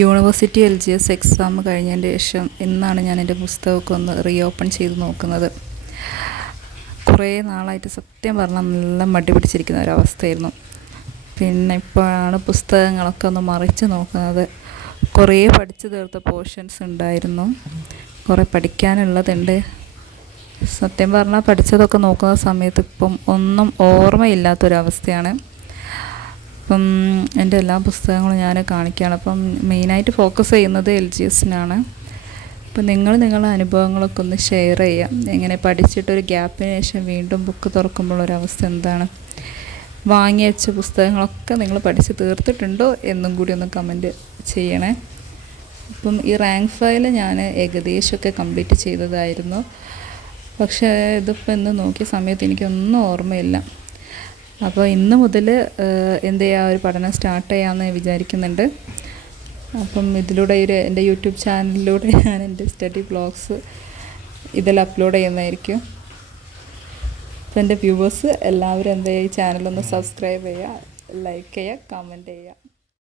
University LGS exam കഴിഞ്ഞതിന് ശേഷം ഇന്നാണ് ഞാൻ എൻ്റെ പുസ്തകമൊക്കെ ഒന്ന് റീഓപ്പൺ ചെയ്ത് നോക്കുന്നത്. കുറേ നാളായിട്ട് സത്യം പറഞ്ഞാൽ നല്ല മടി പിടിച്ചിരിക്കുന്ന ഒരവസ്ഥയായിരുന്നു. പിന്നെ ഇപ്പോഴാണ് പുസ്തകങ്ങളൊക്കെ ഒന്ന് മറിച്ച് നോക്കുന്നത്. കുറേ പഠിച്ചു തീർത്ത പോർഷൻസ് ഉണ്ടായിരുന്നു, കുറേ പഠിക്കാനുള്ളതുണ്ട്. സത്യം പറഞ്ഞാൽ പഠിച്ചതൊക്കെ നോക്കുന്ന സമയത്ത് ഇപ്പം ഒന്നും ഓർമ്മയില്ലാത്തൊരവസ്ഥയാണ്. അപ്പം എൻ്റെ എല്ലാ പുസ്തകങ്ങളും ഞാൻ കാണിക്കുകയാണ്. അപ്പം മെയിനായിട്ട് ഫോക്കസ് ചെയ്യുന്നത് LGSനാണ്. അപ്പം നിങ്ങളുടെ അനുഭവങ്ങളൊക്കെ ഒന്ന് ഷെയർ ചെയ്യാം. എങ്ങനെ പഠിച്ചിട്ടൊരു ഗ്യാപ്പിന് ശേഷം വീണ്ടും ബുക്ക് തുറക്കുമ്പോഴൊരവസ്ഥ എന്താണ്? വാങ്ങി വെച്ച പുസ്തകങ്ങളൊക്കെ നിങ്ങൾ പഠിച്ച് തീർത്തിട്ടുണ്ടോ എന്നും കൂടി ഒന്ന് കമൻറ്റ് ചെയ്യണേ. അപ്പം ഈ റാങ്ക് ഫയൽ ഞാൻ ഏകദേശമൊക്കെ കംപ്ലീറ്റ് ചെയ്തതായിരുന്നു. പക്ഷേ ഇതിപ്പോൾ ഇന്ന് നോക്കിയ സമയത്ത് എനിക്കൊന്നും ഓർമ്മയില്ല. അപ്പോൾ ഇന്ന് മുതൽ എന്ത് ചെയ്യുക, ഒരു പഠനം സ്റ്റാർട്ട് ചെയ്യാമെന്ന് വിചാരിക്കുന്നുണ്ട്. അപ്പം ഇതിലൂടെ എൻ്റെ യൂട്യൂബ് ചാനലിലൂടെ ഞാൻ എൻ്റെ സ്റ്റഡി വ്ളോഗ്സ് ഇതിൽ അപ്ലോഡ് ചെയ്യുന്നതായിരിക്കും. അപ്പോൾ എൻ്റെ വ്യൂവേഴ്സ് എല്ലാവരും എന്ത് ചെയ്യുക, ഈ ചാനലൊന്ന് സബ്സ്ക്രൈബ് ചെയ്യുക, ലൈക്ക് ചെയ്യുക, കമൻറ്റ് ചെയ്യുക.